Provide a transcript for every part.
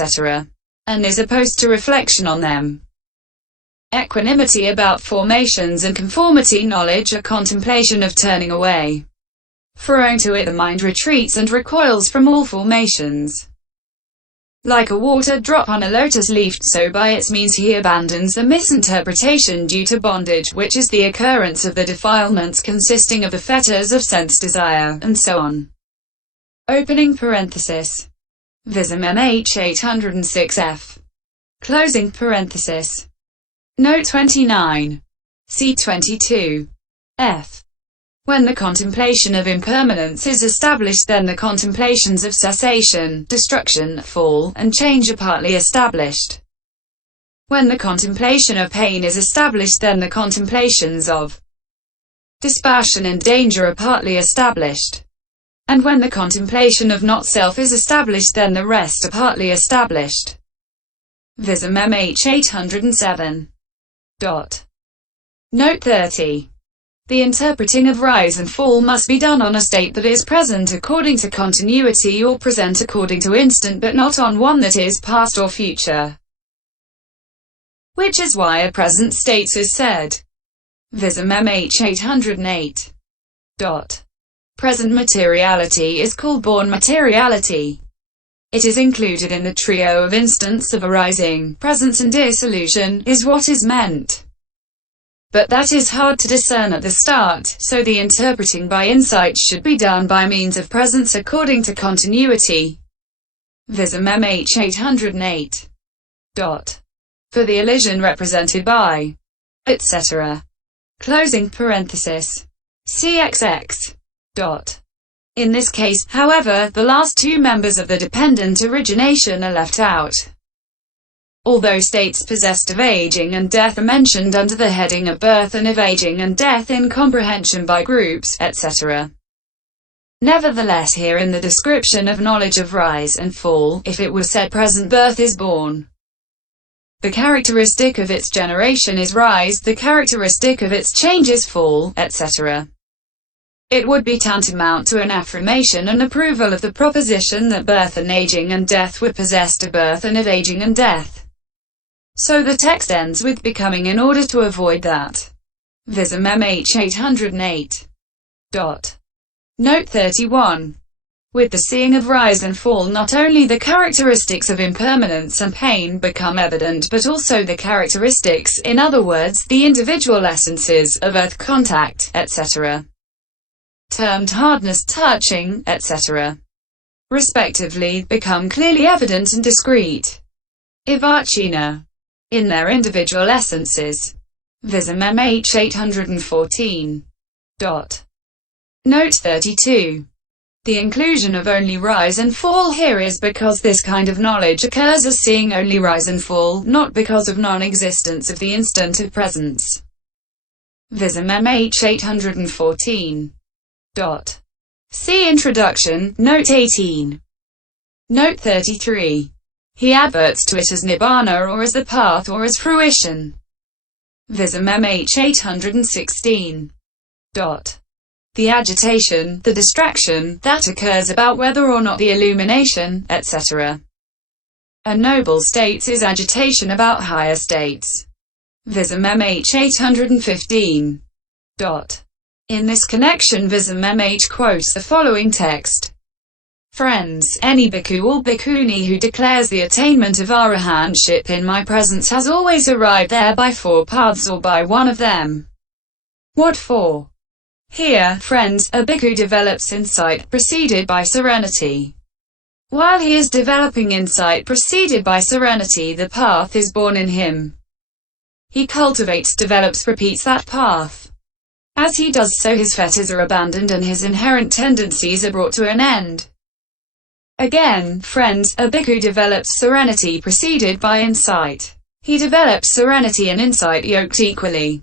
etc., and is opposed to reflection on them. Equanimity about formations and conformity knowledge, a contemplation of turning away. For owing to it the mind retreats and recoils from all formations. Like a water drop on a lotus leaf, so by its means he abandons the misinterpretation due to bondage, which is the occurrence of the defilements consisting of the fetters of sense desire, and so on. Opening parenthesis. Vism-mh 806f. Closing parenthesis. Note 29. See XXII.f. When the contemplation of impermanence is established, then the contemplations of cessation, destruction, fall, and change are partly established. When the contemplation of pain is established, then the contemplations of dispassion and danger are partly established. And when the contemplation of not-self is established, then the rest are partly established. Vism-mh 807. Note 30. The interpreting of rise and fall must be done on a state that is present according to continuity, or present according to instant, but not on one that is past or future. Which is why a present state is said. Vism-mh 808. Present materiality is called born materiality. It is included in the trio of instants of arising, presence and dissolution, is what is meant. But that is hard to discern at the start, so the interpreting by insight should be done by means of presence according to continuity. Vism-mh 808. For the elision represented by etc. Closing parenthesis. CXX. In this case, however, the last two members of the dependent origination are left out. Although states possessed of aging and death are mentioned under the heading of birth and of aging and death in comprehension by groups, etc. Nevertheless, here in the description of knowledge of rise and fall, if it were said present birth is born, the characteristic of its generation is rise, the characteristic of its change is fall, etc. It would be tantamount to an affirmation and approval of the proposition that birth and aging and death were possessed of birth and of aging and death. So the text ends with becoming in order to avoid that. Vism-mh 808. Note 31. With the seeing of rise and fall, not only the characteristics of impermanence and pain become evident, but also the characteristics, in other words, the individual essences, of earth contact, etc. termed hardness, touching, etc. respectively, become clearly evident and discrete. Ivachina. In their individual essences. Vism-mh 814. Note 32. The inclusion of only rise and fall here is because this kind of knowledge occurs as seeing only rise and fall, not because of non-existence of the instant of presence. Vism-mh 814. See Introduction, Note 18. Note 33. He adverts to it as nibbana, or as the path, or as fruition. Vism-mh 816. The agitation, the distraction, that occurs about whether or not the illumination, etc. a noble states is agitation about higher states. Vism-mh 815. In this connection, Vism-mh quotes the following text. Friends, any bhikkhu or bhikkhuni who declares the attainment of arahantship in my presence has always arrived there by four paths or by one of them. What for? Here, friends, a bhikkhu develops insight preceded by serenity. While he is developing insight preceded by serenity, the path is born in him. He cultivates, develops, repeats that path. As he does so, his fetters are abandoned and his inherent tendencies are brought to an end. Again, friends, a bhikkhu develops serenity preceded by insight. He develops serenity and insight yoked equally.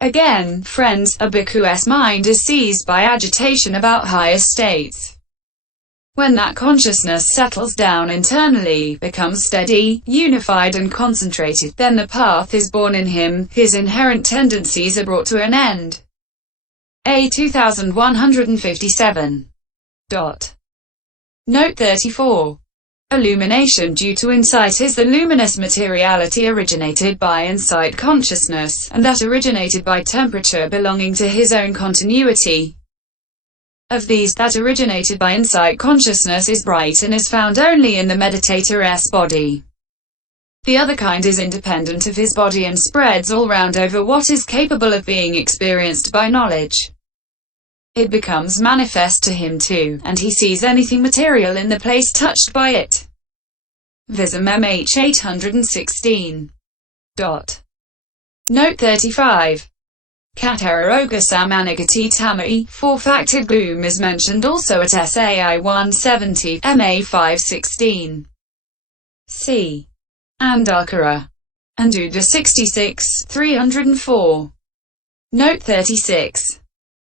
Again, friends, a bhikkhu's mind is seized by agitation about higher states. When that consciousness settles down internally, becomes steady, unified and concentrated, then the path is born in him, his inherent tendencies are brought to an end. A 2157. Note 34. Illumination due to insight is the luminous materiality originated by insight consciousness, and that originated by temperature belonging to his own continuity. Of these, that originated by insight consciousness is bright and is found only in the meditator's body. The other kind is independent of his body and spreads all round over what is capable of being experienced by knowledge. It becomes manifest to him too, and he sees anything material in the place touched by it. Vism-mh 816. Note 35. Kataroga samanagati tamai, four-factored gloom is mentioned also at SAI 170, MA 516. C. Andakara. Anduda 66, 304. Note 36.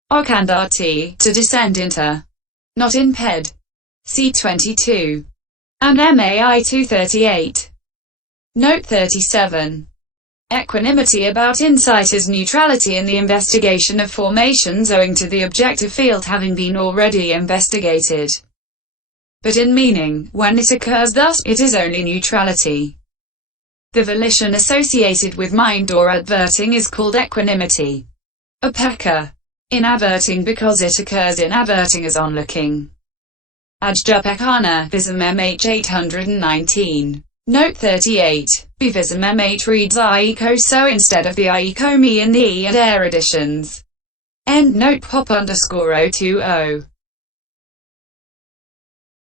Okandati, to descend into, not in ped. C22. And MAI 238. Note 37. Equanimity about insight is neutrality in the investigation of formations owing to the objective field having been already investigated. But in meaning, when it occurs thus, it is only neutrality. The volition associated with mind or adverting is called equanimity. Upekkha. In averting because it occurs in averting as onlooking. Ajjapekana, Vism-mh 819. Note 38. Vism-mh reads Aiko so instead of the Aiko me in the E and Air editions. End note pop_020.